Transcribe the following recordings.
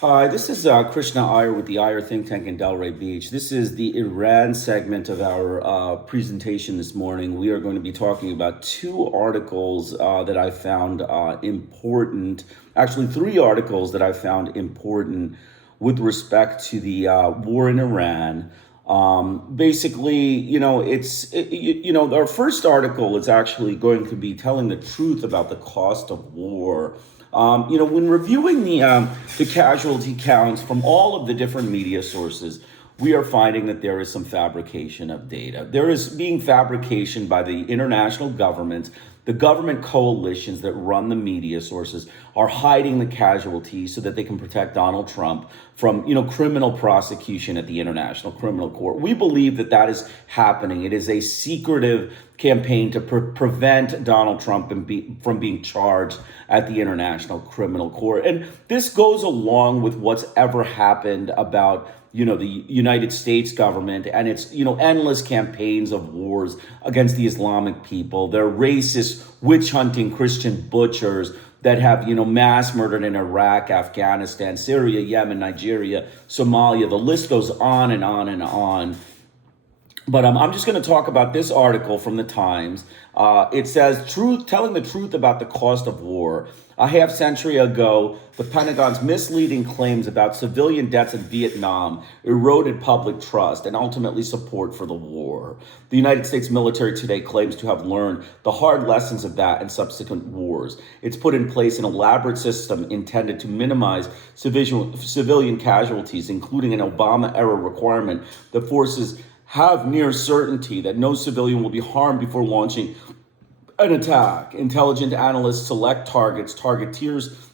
Hi, this is Krishna Iyer with the Iyer think tank in Delray Beach. This is the Iran segment of our presentation this morning. We are going to be talking about two articles that I found important, actually, three articles that I found important with respect to the war in Iran. Basically, our first article is actually going to be telling the truth about the cost of war. When reviewing the casualty counts from all of the different media sources, we are finding that there is some fabrication of data. There is being fabrication by the international governments. The government coalitions that run the media sources are hiding the casualties so that they can protect Donald Trump from, criminal prosecution at the International Criminal Court. We believe that that is happening. It is a secretive campaign to prevent Donald Trump from being charged at the International Criminal Court. And this goes along with what's ever happened about the United States government and its endless campaigns of wars against the Islamic people. They're racist, witch hunting Christian butchers that have mass murdered in Iraq, Afghanistan, Syria, Yemen, Nigeria, Somalia. The list goes on and on and on. But I'm just going to talk about this article from the Times. It says, telling the truth about the cost of war. A half century ago, the Pentagon's misleading claims about civilian deaths in Vietnam eroded public trust and ultimately support for the war. The United States military today claims to have learned the hard lessons of that and subsequent wars. It's put in place an elaborate system intended to minimize civilian casualties, including an Obama-era requirement that forces have near certainty that no civilian will be harmed before launching an attack. Intelligent analysts select targets, targeteers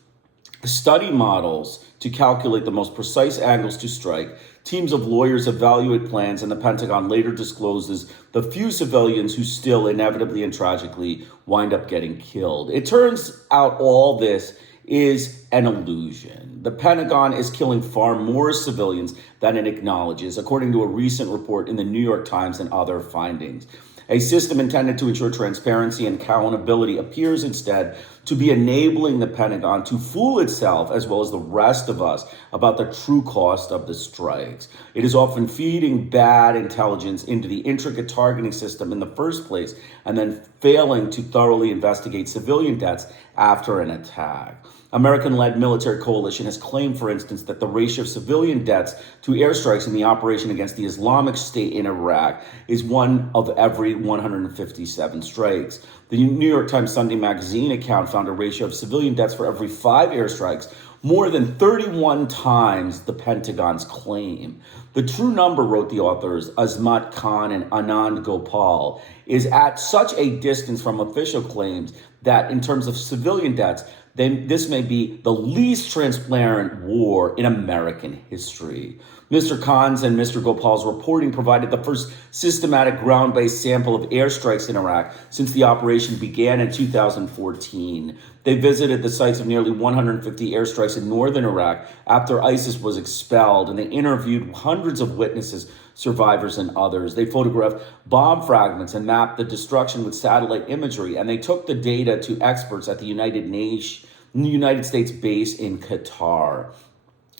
study models to calculate the most precise angles to strike. Teams of lawyers evaluate plans, and the Pentagon later discloses the few civilians who still inevitably and tragically wind up getting killed. It turns out all this is an illusion. The Pentagon is killing far more civilians than it acknowledges, according to a recent report in the New York Times and other findings. A system intended to ensure transparency and accountability appears instead to be enabling the Pentagon to fool itself, as well as the rest of us, about the true cost of the strikes. It is often feeding bad intelligence into the intricate targeting system in the first place, and then failing to thoroughly investigate civilian deaths after an attack. American-led military coalition has claimed, for instance, that the ratio of civilian deaths to airstrikes in the operation against the Islamic State in Iraq is one of every 157 strikes. The New York Times Sunday Magazine account found a ratio of civilian deaths for every 5 airstrikes, more than 31 times the Pentagon's claim. The true number, wrote the authors Azmat Khan and Anand Gopal, is at such a distance from official claims that in terms of civilian deaths, then this may be the least transparent war in American history. Mr. Khan's and Mr. Gopal's reporting provided the first systematic ground-based sample of airstrikes in Iraq since the operation began in 2014. They visited the sites of nearly 150 airstrikes in northern Iraq after ISIS was expelled, and they interviewed hundreds of witnesses, survivors, and others. They photographed bomb fragments and mapped the destruction with satellite imagery, and they took the data to experts at the United States base in Qatar.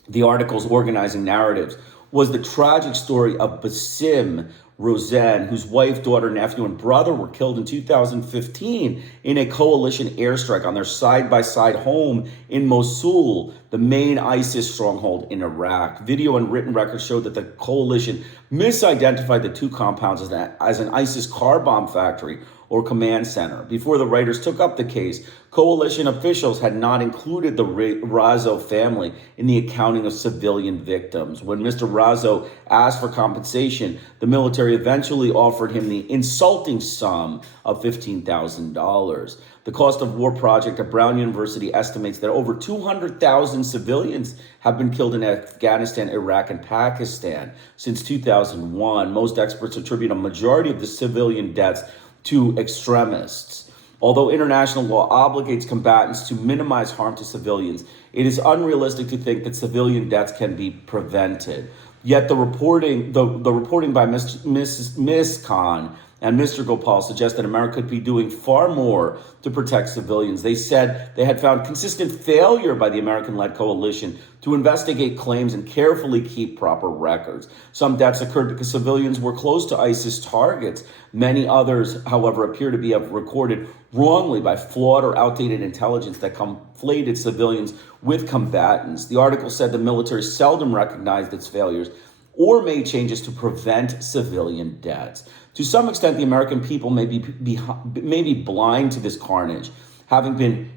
The article's organizing narratives was the tragic story of Basim Rosen, whose wife, daughter, nephew, and brother were killed in 2015 in a coalition airstrike on their side-by-side home in Mosul, the main ISIS stronghold in Iraq. Video and written records showed that the coalition misidentified the two compounds as an ISIS car bomb factory or command center. Before the writers took up the case, coalition officials had not included the Razo family in the accounting of civilian victims. When Mr. Razo asked for compensation, the military eventually offered him the insulting sum of $15,000. The Cost of War Project at Brown University estimates that over 200,000 civilians have been killed in Afghanistan, Iraq, and Pakistan since 2001. Most experts attribute a majority of the civilian deaths to extremists. Although international law obligates combatants to minimize harm to civilians, it is unrealistic to think that civilian deaths can be prevented. Yet the reporting by Ms. Khan and Mr. Gopal suggest that America could be doing far more to protect civilians. They said they had found consistent failure by the American-led coalition to investigate claims and carefully keep proper records. Some deaths occurred because civilians were close to ISIS targets. Many others, however, appear to be recorded wrongly by flawed or outdated intelligence that conflated civilians with combatants. The article said the military seldom recognized its failures or made changes to prevent civilian deaths. To some extent, the American people may be blind to this carnage, having been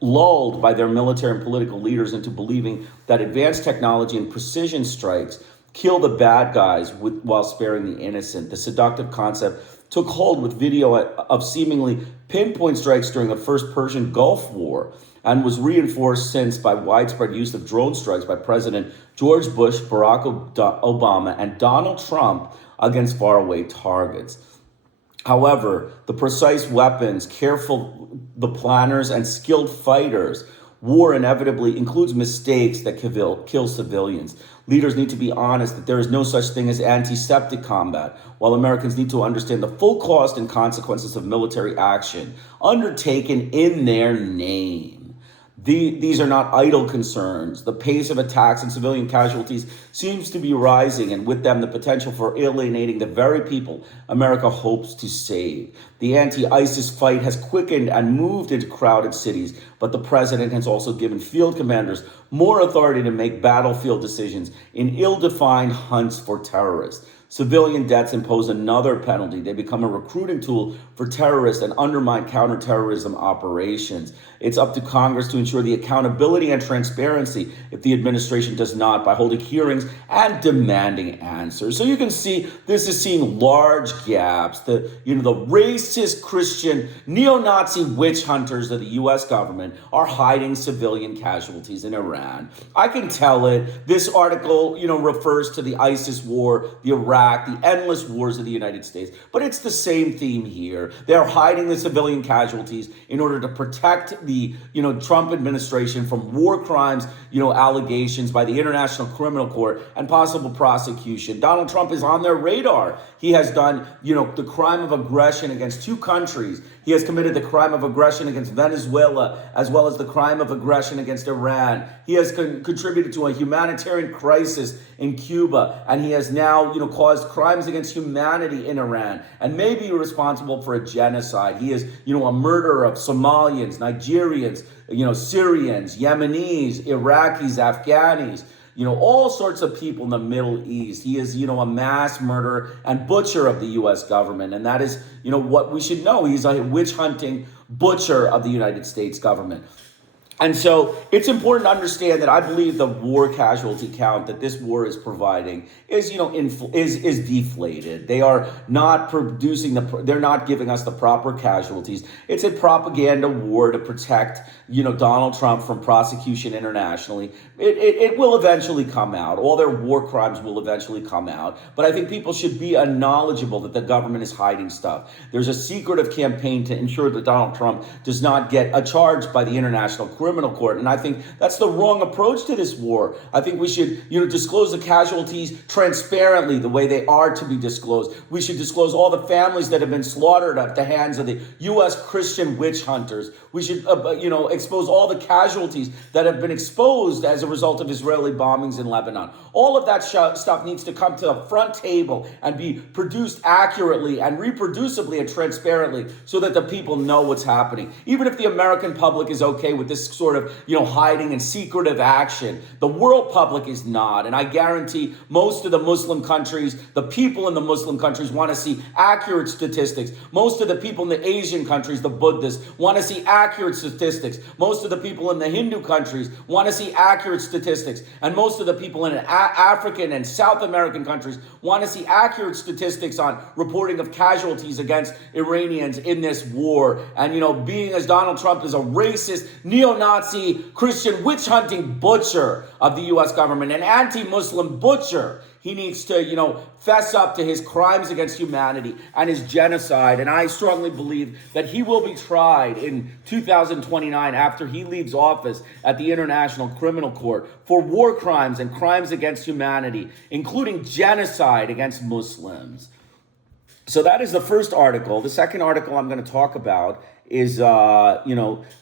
lulled by their military and political leaders into believing that advanced technology and precision strikes kill the bad guys while sparing the innocent. The seductive concept took hold with video of seemingly pinpoint strikes during the first Persian Gulf War and was reinforced since by widespread use of drone strikes by President George Bush, Barack Obama, and Donald Trump against faraway targets. However, the precise weapons, the planners, and skilled fighters, war inevitably includes mistakes that kill civilians. Leaders need to be honest that there is no such thing as antiseptic combat, while Americans need to understand the full cost and consequences of military action undertaken in their name. These are not idle concerns. The pace of attacks and civilian casualties seems to be rising, and with them the potential for alienating the very people America hopes to save. The anti-ISIS fight has quickened and moved into crowded cities, but the president has also given field commanders more authority to make battlefield decisions in ill-defined hunts for terrorists. Civilian deaths impose another penalty. They become a recruiting tool for terrorists and undermine counterterrorism operations. It's up to Congress to ensure the accountability and transparency if the administration does not, by holding hearings and demanding answers. So you can see this is seeing large gaps. The racist Christian neo-Nazi witch hunters of the U.S. government are hiding civilian casualties in Iran. I can tell it. This article, refers to the ISIS war, the Iraq, the endless wars of the United States. But it's the same theme here. They're hiding the civilian casualties in order to protect the, Trump administration from war crimes, allegations by the International Criminal Court and possible prosecution. Donald Trump is on their radar. He has done, the crime of aggression against two countries. He has committed the crime of aggression against Venezuela, as well as the crime of aggression against Iran. He has contributed to a humanitarian crisis in Cuba, and he has now, caused crimes against humanity in Iran, and may be responsible for a genocide. He is, a murderer of Somalians, Nigerians, Syrians, Yemenis, Iraqis, Afghanis, all sorts of people in the Middle East. He is, a mass murderer and butcher of the U.S. government. And that is, what we should know. He's a witch hunting butcher of the United States government. And so it's important to understand that I believe the war casualty count that this war is providing is, is deflated. They are not they're not giving us the proper casualties. It's a propaganda war to protect, Donald Trump from prosecution internationally. It will eventually come out. All their war crimes will eventually come out. But I think people should be knowledgeable that the government is hiding stuff. There's a secretive campaign to ensure that Donald Trump does not get charged by the International Criminal Court. And I think that's the wrong approach to this war. I think we should, disclose the casualties transparently the way they are to be disclosed. We should disclose all the families that have been slaughtered at the hands of the U.S. Christian witch hunters. We should, expose all the casualties that have been exposed as a result of Israeli bombings in Lebanon. All of that stuff needs to come to the front table and be produced accurately and reproducibly and transparently so that the people know what's happening. Even if the American public is okay with this sort of, hiding and secretive action, the world public is not. And I guarantee most of the Muslim countries, the people in the Muslim countries want to see accurate statistics. Most of the people in the Asian countries, the Buddhists, want to see accurate statistics. Most of the people in the Hindu countries want to see accurate statistics. And most of the people in African and South American countries want to see accurate statistics on reporting of casualties against Iranians in this war. And, being as Donald Trump is a racist, neo-Nazi, Christian witch-hunting butcher of the U.S. government, an anti-Muslim butcher, he needs to, fess up to his crimes against humanity and his genocide. And I strongly believe that he will be tried in 2029 after he leaves office at the International Criminal Court for war crimes and crimes against humanity, including genocide against Muslims. So that is the first article. The second article I'm going to talk about is,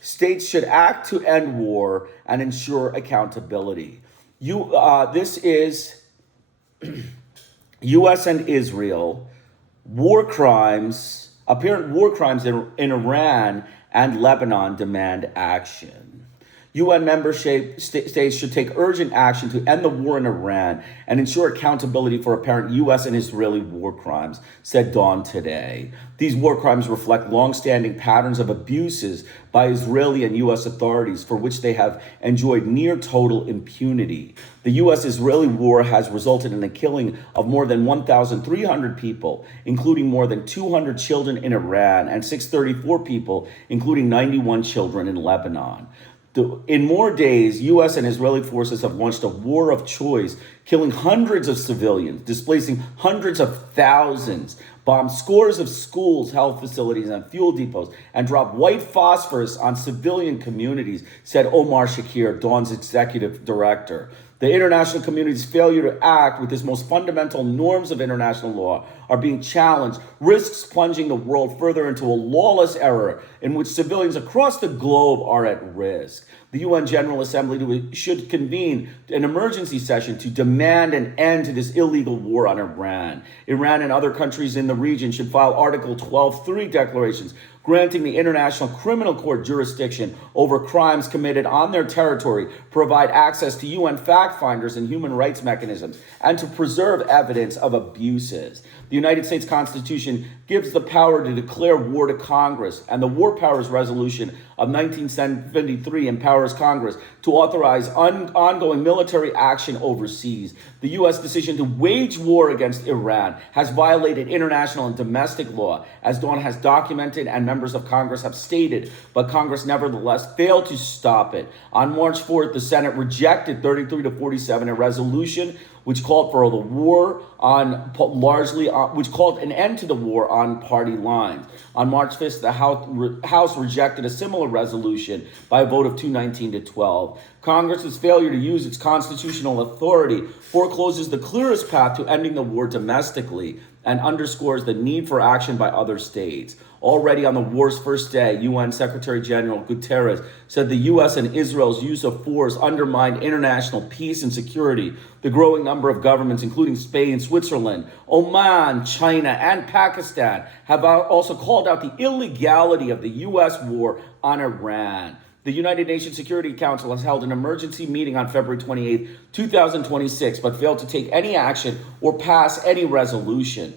states should act to end war and ensure accountability. This is U.S. and Israel apparent war crimes in Iran and Lebanon demand action. UN member states should take urgent action to end the war in Iran and ensure accountability for apparent U.S. and Israeli war crimes, said Dawn today. These war crimes reflect long-standing patterns of abuses by Israeli and U.S. authorities for which they have enjoyed near total impunity. The U.S.-Israeli war has resulted in the killing of more than 1,300 people, including more than 200 children in Iran and 634 people, including 91 children in Lebanon. In more days, U.S. and Israeli forces have launched a war of choice, killing hundreds of civilians, displacing hundreds of thousands, bombed scores of schools, health facilities, and fuel depots, and dropped white phosphorus on civilian communities, said Omar Shakir, Dawn's executive director. The international community's failure to act with its most fundamental norms of international law are being challenged, risks plunging the world further into a lawless era in which civilians across the globe are at risk. The UN General Assembly should convene an emergency session to demand an end to this illegal war on Iran. Iran and other countries in the region should file Article 12.3 declarations granting the International Criminal Court jurisdiction over crimes committed on their territory, provide access to UN fact finders and human rights mechanisms, and to preserve evidence of abuses. The United States Constitution gives the power to declare war to Congress, and the War Powers Resolution of 1973 empowers Congress to authorize ongoing military action overseas. The U.S. decision to wage war against Iran has violated international and domestic law, as Dawn has documented and members of Congress have stated, but Congress nevertheless failed to stop it. On March 4th, the Senate rejected 33-47 a resolution which called for the war which called an end to the war on party lines. On March 5th, the House rejected a similar resolution by a vote of 219 to 12. Congress's failure to use its constitutional authority forecloses the clearest path to ending the war domestically and underscores the need for action by other states. Already on the war's first day, UN Secretary General Guterres said the U.S. and Israel's use of force undermined international peace and security. The growing number of governments, including Spain, Switzerland, Oman, China, and Pakistan, have also called out the illegality of the U.S. war on Iran. The United Nations Security Council has held an emergency meeting on February 28, 2026, but failed to take any action or pass any resolution.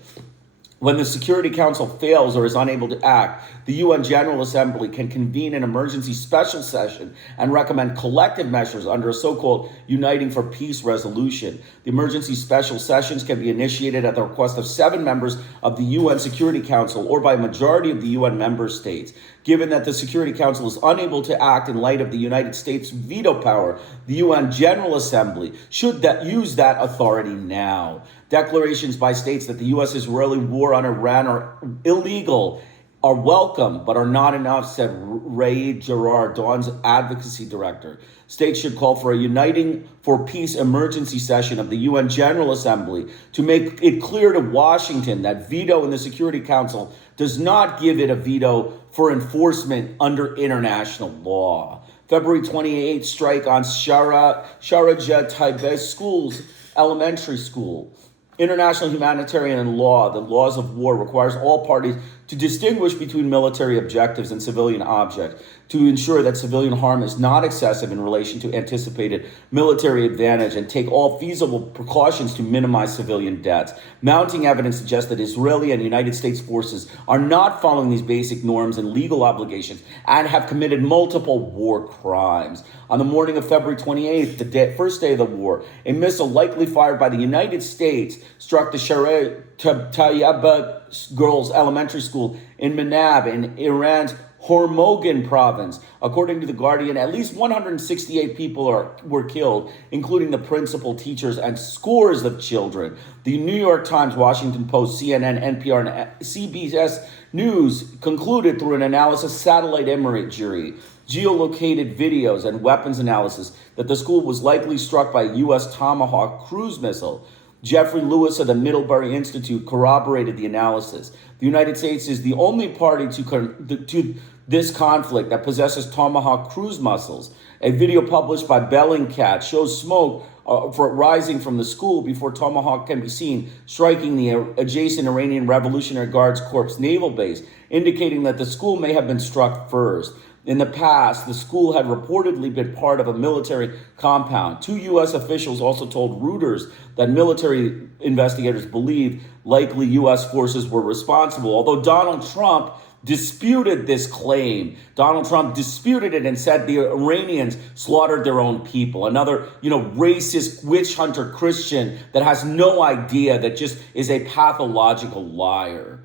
When the Security Council fails or is unable to act, the UN General Assembly can convene an emergency special session and recommend collective measures under a so-called Uniting for Peace resolution. The emergency special sessions can be initiated at the request of 7 members of the UN Security Council or by a majority of the UN member states. Given that the Security Council is unable to act in light of the United States veto power, the UN General Assembly should use that authority now. Declarations by states that the U.S.-Israeli war on Iran are illegal are welcome, but are not enough, said Ray Gerard, Dawn's advocacy director. States should call for a Uniting for Peace emergency session of the UN General Assembly to make it clear to Washington that veto in the Security Council does not give it a veto for enforcement under international law. February 28th strike on Sharajah Taibeh schools, elementary school. International humanitarian law, the laws of war, requires all parties to distinguish between military objectives and civilian objects to ensure that civilian harm is not excessive in relation to anticipated military advantage and take all feasible precautions to minimize civilian deaths. Mounting evidence suggests that Israeli and United States forces are not following these basic norms and legal obligations and have committed multiple war crimes. On the morning of February 28th, the first day of the war, a missile likely fired by the United States struck the Sharajah Taibeh girls' elementary school in Manab in Iran's Hormozgan province. According to The Guardian, at least 168 people were killed, including the principal, teachers, and scores of children. The New York Times, Washington Post, CNN, NPR, and CBS News concluded through an analysis satellite imagery, geolocated videos, and weapons analysis that the school was likely struck by a U.S. Tomahawk cruise missile. Jeffrey Lewis of the Middlebury Institute corroborated the analysis. The United States is the only party to this conflict that possesses Tomahawk cruise missiles. A video published by Bellingcat shows smoke rising from the school before Tomahawk can be seen striking the adjacent Iranian Revolutionary Guards Corps naval base, indicating that the school may have been struck first. In the past, the school had reportedly been part of a military compound. Two U.S. officials also told Reuters that military investigators believed likely U.S. forces were responsible, although Donald Trump disputed this claim. Donald Trump disputed it and said the Iranians slaughtered their own people. Another, racist witch hunter Christian that has no idea, that just is a pathological liar.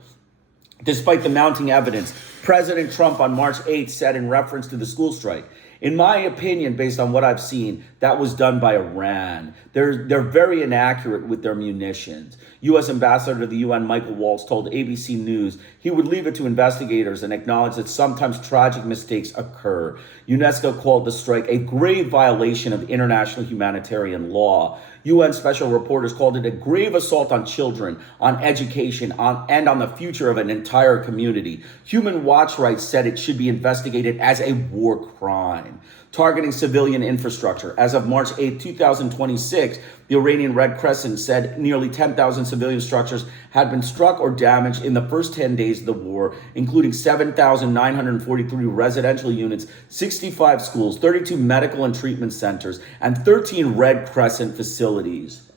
Despite the mounting evidence, President Trump on March 8th said in reference to the school strike, "In my opinion, based on what I've seen, that was done by Iran. They're very inaccurate with their munitions." U.S. Ambassador to the UN Michael Waltz told ABC News he would leave it to investigators and acknowledge that sometimes tragic mistakes occur. UNESCO called the strike a grave violation of international humanitarian law. UN special reporters called it a grave assault on children, on education, and on the future of an entire community. Human Rights Watch said it should be investigated as a war crime. Targeting civilian infrastructure. As of March 8, 2026, the Iranian Red Crescent said nearly 10,000 civilian structures had been struck or damaged in the first 10 days of the war, including 7,943 residential units, 65 schools, 32 medical and treatment centers, and 13 Red Crescent facilities.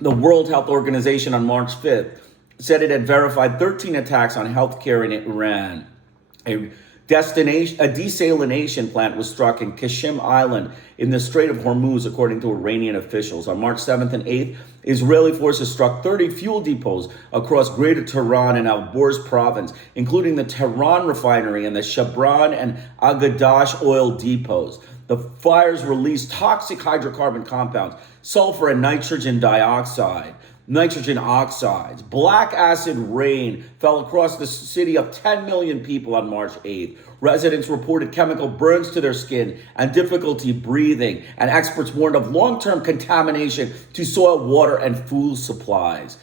The World Health Organization on March 5th said it had verified 13 attacks on healthcare in Iran. A desalination plant was struck in Qashem Island in the Strait of Hormuz, according to Iranian officials. On March 7th and 8th, Israeli forces struck 30 fuel depots across Greater Tehran and Al-Borz province, including the Tehran refinery and the Shabran and Agadash oil depots. The fires released toxic hydrocarbon compounds, sulfur and nitrogen oxides. Black acid rain fell across the city of 10 million people on March 8th. Residents reported chemical burns to their skin and difficulty breathing, and experts warned of long-term contamination to soil, water, and food supplies.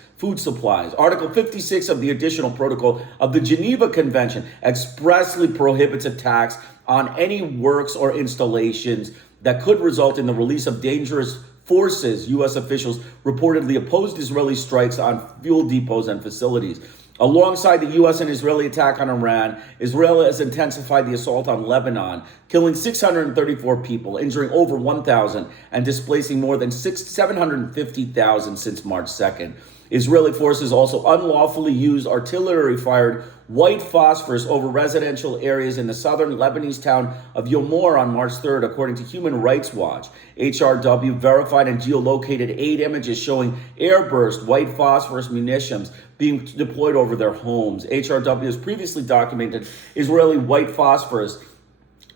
Article 56 of the Additional Protocol of the Geneva Convention expressly prohibits attacks on any works or installations that could result in the release of dangerous forces. U.S. officials reportedly opposed Israeli strikes on fuel depots and facilities. Alongside the U.S. and Israeli attack on Iran, Israel has intensified the assault on Lebanon, killing 634 people, injuring over 1,000, and displacing more than 750,000 since March 2nd. Israeli forces also unlawfully used artillery-fired white phosphorus over residential areas in the southern Lebanese town of Yomor on March 3rd, according to Human Rights Watch. HRW verified and geolocated 8 images showing airburst white phosphorus munitions being deployed over their homes. HRW has previously documented Israeli white phosphorus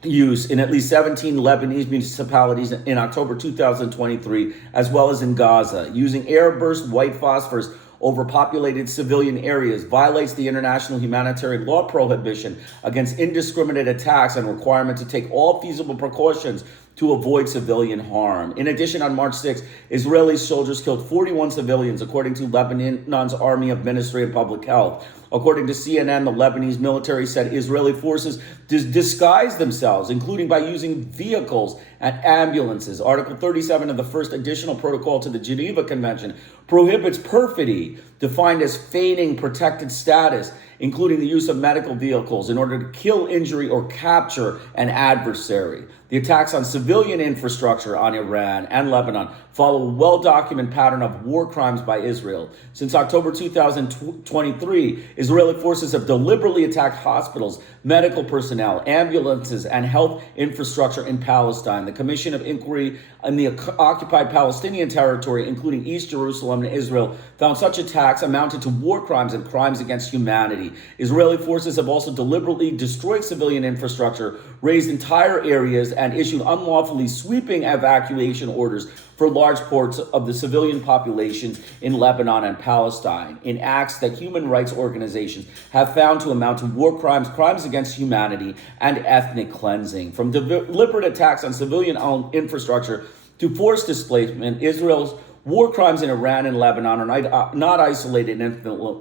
use in at least 17 Lebanese municipalities in October 2023, as well as in Gaza. Using airburst white phosphorus over populated civilian areas violates the international humanitarian law prohibition against indiscriminate attacks and requirement to take all feasible precautions to avoid civilian harm. In addition, on March 6, Israeli soldiers killed 41 civilians, according to Lebanon's Army of Ministry of Public Health. According to CNN, the Lebanese military said Israeli forces disguised themselves, including by using vehicles and ambulances. Article 37 of the first additional protocol to the Geneva Convention prohibits perfidy, defined as feigning protected status, including the use of medical vehicles in order to kill, injury, or capture an adversary. The attacks on civilian infrastructure on Iran and Lebanon follow a well-documented pattern of war crimes by Israel. Since October 2023, Israeli forces have deliberately attacked hospitals, medical personnel, ambulances, and health infrastructure in Palestine. The Commission of Inquiry in the occupied Palestinian territory, including East Jerusalem and Israel, found such attacks amounted to war crimes and crimes against humanity. Israeli forces have also deliberately destroyed civilian infrastructure, razed entire areas, and issued unlawfully sweeping evacuation orders for large parts of the civilian population in Lebanon and Palestine, in acts that human rights organizations have found to amount to war crimes, crimes against humanity, and ethnic cleansing. From deliberate attacks on civilian infrastructure to forced displacement, Israel's War crimes in Iran and Lebanon are not isolated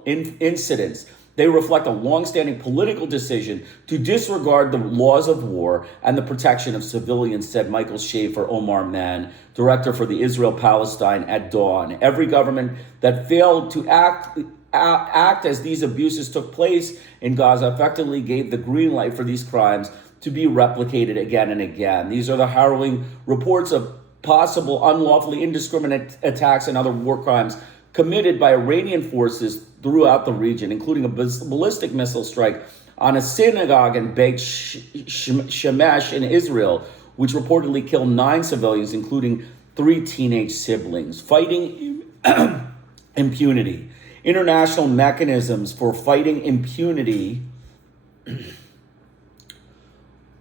incidents. They reflect a longstanding political decision to disregard the laws of war and the protection of civilians, said Michael Schaefer Omar Mann, director for the Israel-Palestine at Dawn. Every government that failed to act as these abuses took place in Gaza effectively gave the green light for these crimes to be replicated again and again. These are the harrowing reports of possible unlawfully indiscriminate attacks and other war crimes committed by Iranian forces throughout the region, including a ballistic missile strike on a synagogue in Beit Shemesh in Israel, which reportedly killed 9 civilians, including 3 teenage siblings. Fighting impunity. International mechanisms for fighting impunity.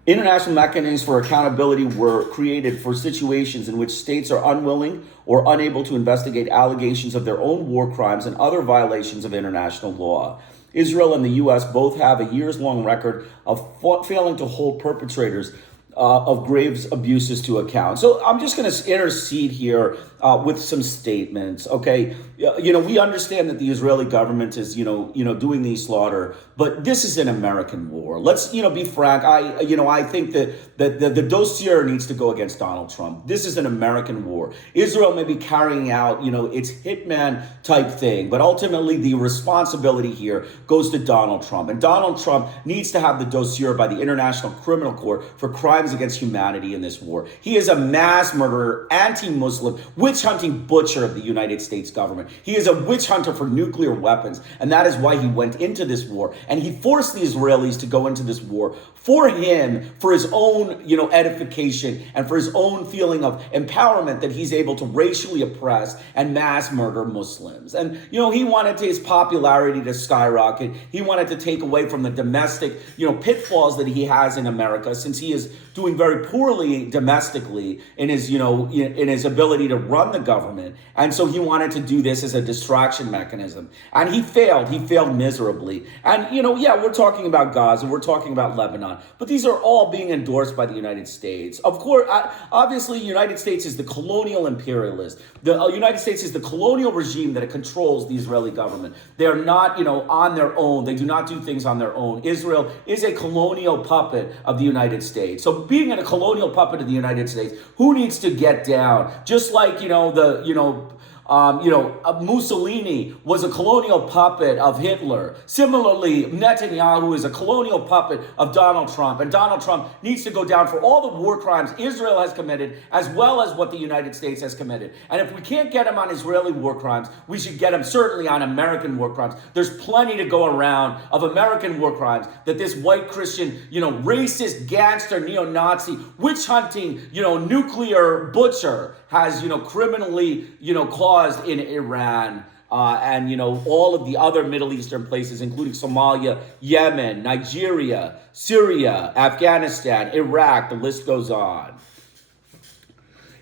International mechanisms for accountability were created for situations in which states are unwilling or unable to investigate allegations of their own war crimes and other violations of international law. Israel and the U.S. both have a years-long record of failing to hold perpetrators of grave abuses to account. So I'm just going to intercede here with some statements. Okay, we understand that the Israeli government is, doing the slaughter, but this is an American war. Let's, be frank. I think that the dossier needs to go against Donald Trump. This is an American war. Israel may be carrying out, its hitman type thing, but ultimately the responsibility here goes to Donald Trump. And Donald Trump needs to have the dossier by the International Criminal Court for crimes against humanity in this war. He is a mass murderer, anti-Muslim, witch-hunting butcher of the United States government. He is a witch hunter for nuclear weapons, and that is why he went into this war. And he forced the Israelis to go into this war for him, for his own, edification, and for his own feeling of empowerment that he's able to racially oppress and mass murder Muslims. And, he wanted his popularity to skyrocket. He wanted to take away from the domestic, pitfalls that he has in America, since he is doing very poorly domestically in his, in his ability to run the government. And so he wanted to do this as a distraction mechanism. And he failed. He failed miserably. And, we're talking about Gaza. We're talking about Lebanon. But these are all being endorsed by the United States. Of course, obviously, the United States is the colonial imperialist. The United States is the colonial regime that controls the Israeli government. They are not, on their own. They do not do things on their own. Israel is a colonial puppet of the United States. So being a colonial puppet of the United States, who needs to get down? Just like, Mussolini was a colonial puppet of Hitler. Similarly, Netanyahu is a colonial puppet of Donald Trump. And Donald Trump needs to go down for all the war crimes Israel has committed, as well as what the United States has committed. And if we can't get him on Israeli war crimes, we should get him certainly on American war crimes. There's plenty to go around of American war crimes that this white Christian, racist, gangster, neo-Nazi, witch-hunting, nuclear butcher has, criminally, caused in Iran and, all of the other Middle Eastern places, including Somalia, Yemen, Nigeria, Syria, Afghanistan, Iraq, the list goes on.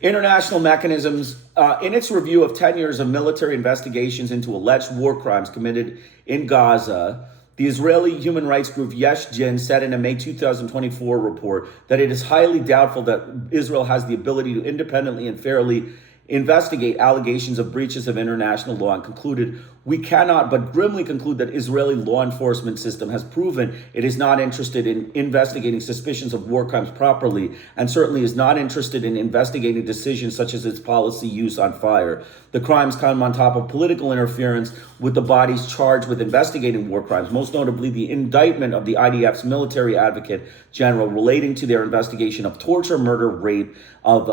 International mechanisms, in its review of 10 years of military investigations into alleged war crimes committed in Gaza, the Israeli human rights group Yesh Din said in a May 2024 report that it is highly doubtful that Israel has the ability to independently and fairly investigate allegations of breaches of international law, and concluded, we cannot but grimly conclude that Israeli law enforcement system has proven it is not interested in investigating suspicions of war crimes properly, and certainly is not interested in investigating decisions such as its policy use on fire. The crimes come on top of political interference with the bodies charged with investigating war crimes, most notably the indictment of the IDF's military advocate general relating to their investigation of torture, murder, rape of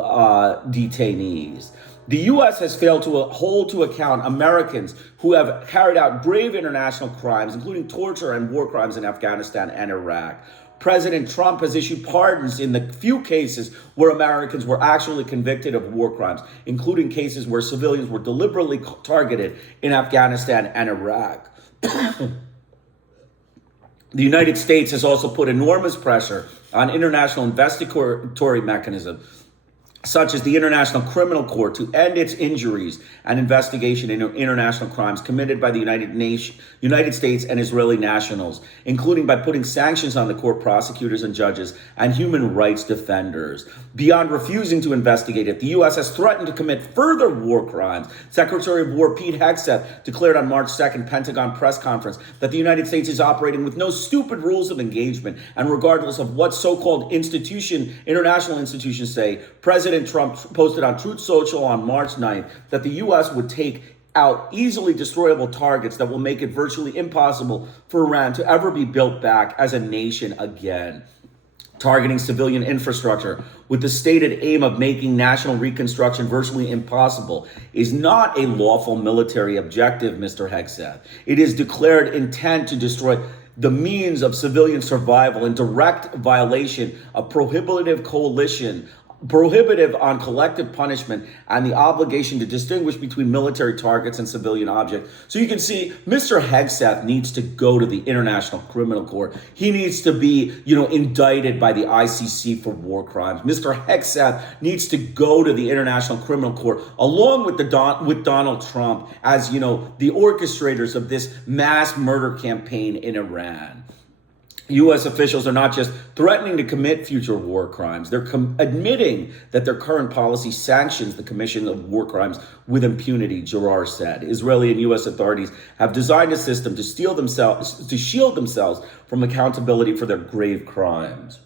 detainees. The U.S. has failed to hold to account Americans who have carried out grave international crimes, including torture and war crimes in Afghanistan and Iraq. President Trump has issued pardons in the few cases where Americans were actually convicted of war crimes, including cases where civilians were deliberately targeted in Afghanistan and Iraq. The United States has also put enormous pressure on international investigatory mechanisms such as the International Criminal Court, to end its injuries and investigation into international crimes committed by the United States and Israeli nationals, including by putting sanctions on the court, prosecutors and judges, and human rights defenders. Beyond refusing to investigate it, the U.S. has threatened to commit further war crimes. Secretary of War Pete Hegseth declared on March 2nd Pentagon press conference that the United States is operating with no stupid rules of engagement, and regardless of what so-called international institutions say, President Trump posted on Truth Social on March 9th that the U.S. would take out easily destroyable targets that will make it virtually impossible for Iran to ever be built back as a nation again. Targeting civilian infrastructure with the stated aim of making national reconstruction virtually impossible is not a lawful military objective, Mr. Hegseth. It is declared intent to destroy the means of civilian survival in direct violation of prohibitive on collective punishment and the obligation to distinguish between military targets and civilian objects. So you can see Mr. Hegseth needs to go to the International Criminal Court. He needs to be, indicted by the ICC for war crimes. Mr. Hegseth needs to go to the International Criminal Court along with with Donald Trump as, the orchestrators of this mass murder campaign in Iran. U.S. officials are not just threatening to commit future war crimes, they're admitting that their current policy sanctions the commission of war crimes with impunity, Giroir said. Israeli and U.S. authorities have designed a system to shield themselves from accountability for their grave crimes.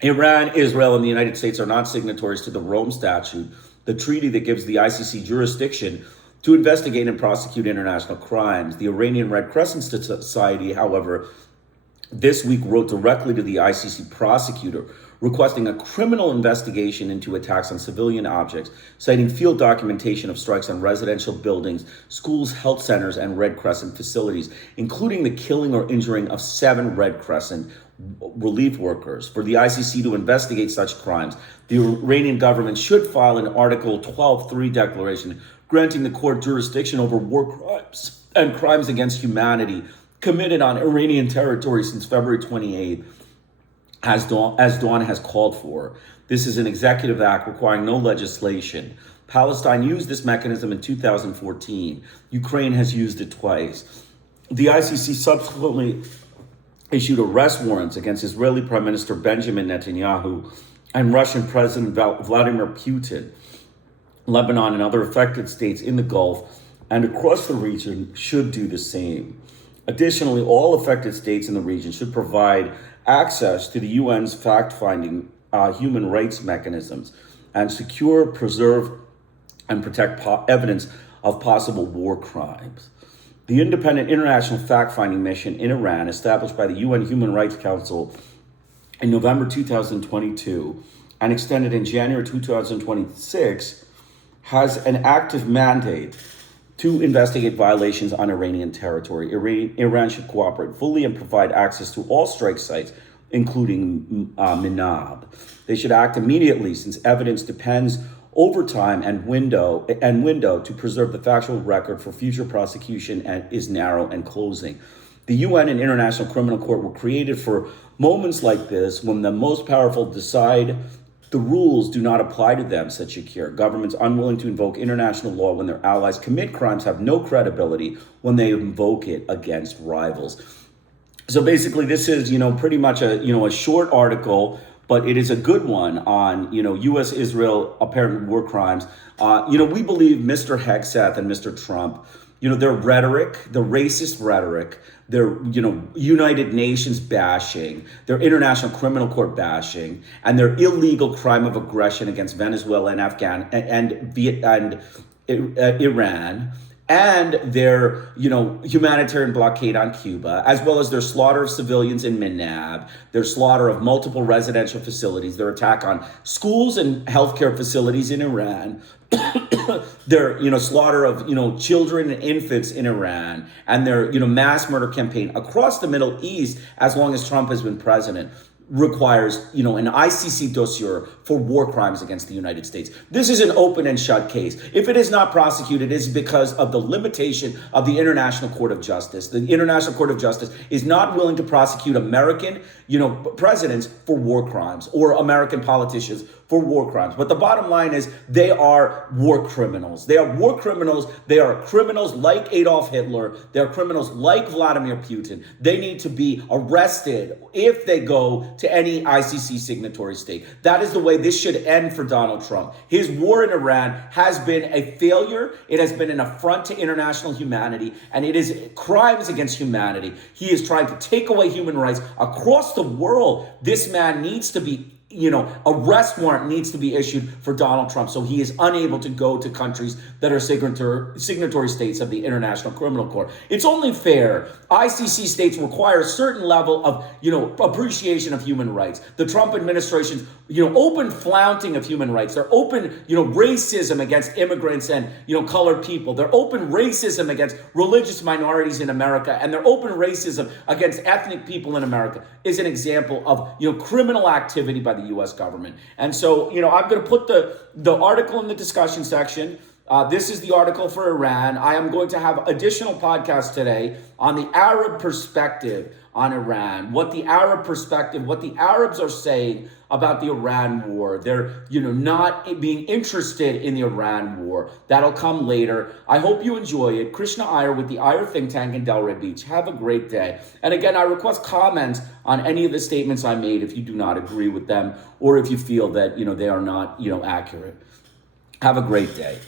Iran, Israel, and the United States are not signatories to the Rome Statute, the treaty that gives the ICC jurisdiction to investigate and prosecute international crimes. The Iranian Red Crescent Society, however, this week wrote directly to the ICC prosecutor requesting a criminal investigation into attacks on civilian objects, citing field documentation of strikes on residential buildings, schools, health centers, and Red Crescent facilities, including the killing or injuring of 7 Red Crescent relief workers. For the ICC to investigate such crimes, the Iranian government should file an Article 12.3 declaration granting the court jurisdiction over war crimes and crimes against humanity committed on Iranian territory since February 28th, as Dawn has called for. This is an executive act requiring no legislation. Palestine used this mechanism in 2014. Ukraine has used it twice. The ICC subsequently issued arrest warrants against Israeli Prime Minister Benjamin Netanyahu and Russian President Vladimir Putin. Lebanon and other affected states in the Gulf and across the region should do the same. Additionally, all affected states in the region should provide access to the UN's fact-finding human rights mechanisms and secure, preserve, and protect evidence of possible war crimes. The Independent International Fact-Finding Mission in Iran, established by the UN Human Rights Council in November 2022 and extended in January 2026, has an active mandate to investigate violations on Iranian territory. Iran should cooperate fully and provide access to all strike sites, including Minab. They should act immediately since evidence depends over time and window to preserve the factual record for future prosecution and is narrow and closing. The UN and International Criminal Court were created for moments like this when the most powerful decide the rules do not apply to them, said Shakir. Governments unwilling to invoke international law when their allies commit crimes have no credibility when they invoke it against rivals. So basically, this is, pretty much a short article, but it is a good one on, U.S.-Israel apparent war crimes. We believe Mr. Hegseth and Mr. Trump, their rhetoric, the racist rhetoric, their, United Nations bashing, their International Criminal Court bashing, and their illegal crime of aggression against Venezuela and Iran, and their, humanitarian blockade on Cuba, as well as their slaughter of civilians in Minab, their slaughter of multiple residential facilities, their attack on schools and healthcare facilities in Iran, their, slaughter of, children and infants in Iran, and their, mass murder campaign across the Middle East as long as Trump has been president. requires, an ICC dossier for war crimes against the United States. This is an open and shut case. If it is not prosecuted, it is because of the limitation of the International Court of Justice. The International Court of Justice is not willing to prosecute American, presidents for war crimes or American politicians for war crimes. But the bottom line is they are war criminals. They are war criminals. They are criminals like Adolf Hitler. They are criminals like Vladimir Putin. They need to be arrested if they go to any ICC signatory state. That is the way this should end for Donald Trump. His war in Iran has been a failure. It has been an affront to international humanity, and it is crimes against humanity. He is trying to take away human rights across the world. This man needs to be arrest warrant needs to be issued for Donald Trump so he is unable to go to countries that are signatory states of the International Criminal Court. It's only fair. ICC states require a certain level of, appreciation of human rights. The Trump administration's, open flaunting of human rights. Their open, racism against immigrants and, colored people. Their open racism against religious minorities in America and their open racism against ethnic people in America is an example of, criminal activity by the U.S. government. And so, I'm going to put the article in the discussion section. This is the article for Iran. I am going to have additional podcasts today on the Arab perspective on Iran, what the Arabs are saying about the Iran war. They're, not being interested in the Iran war. That'll come later. I hope you enjoy it. Krishna Iyer with the Iyer Think Tank in Delray Beach. Have a great day. And again, I request comments on any of the statements I made if you do not agree with them or if you feel that, they are not, accurate. Have a great day.